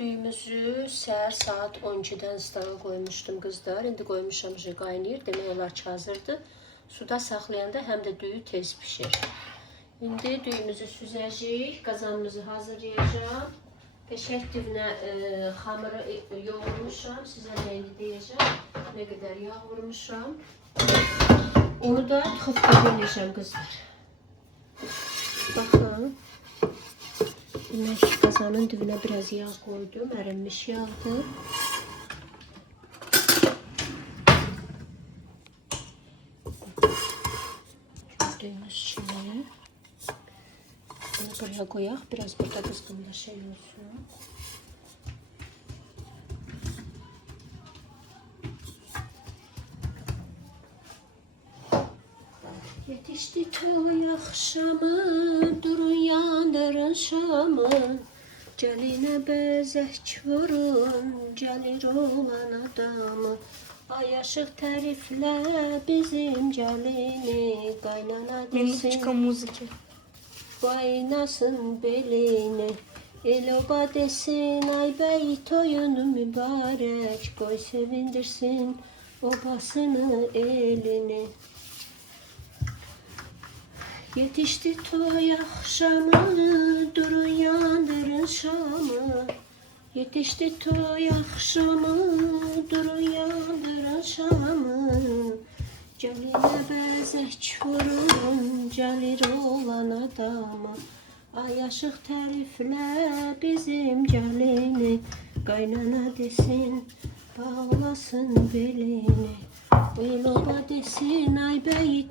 Düyümüzü səhər saat 12-dən ıslağa qoymuşdum qızlar. İndi qoymuşam qaynayır. Demək olar ki hazırdır. Suda saxlayanda həm də düyü tez pişir. İndi düyümüzü süzəcəyik. Qazanımızı hazırlayacağım. Qəşəng dibinə xamırı yoğurmuşam. Sizə rəngi deyəcəm. Nə qədər yağ vurmuşam. Onu da tıxıqda böləcəm qızlar. Baxın. Demək qazanın dibinə biraz yağ koydum. Ərinmiş yağdır. Gördüğünüz kimi. Bunu buraya koyaq. Biraz burada kızgın şey olsun. Yetişdi toy axşamı, durun yandırın şamı. Gəlinə bəzək vurun, gəlir olan adamı. Ay aşıq təriflə bizim gəlini, qaynana desin. Minutочка muziki. Qaynasın belini, el oba desin, ay bəy toyunu mübarək. Qoy sevindirsin obasını elini. Yetişdi toy akşamı, durun yandırın şamı. Yetişti toy akşamı, durun yandırın şamı. Gəlinə bəzək vurun, gəlir olan adamı. Ay aşıq təriflə bizim gəlini, qaynana desin, bağlasın belini. El oba desin, ay bəy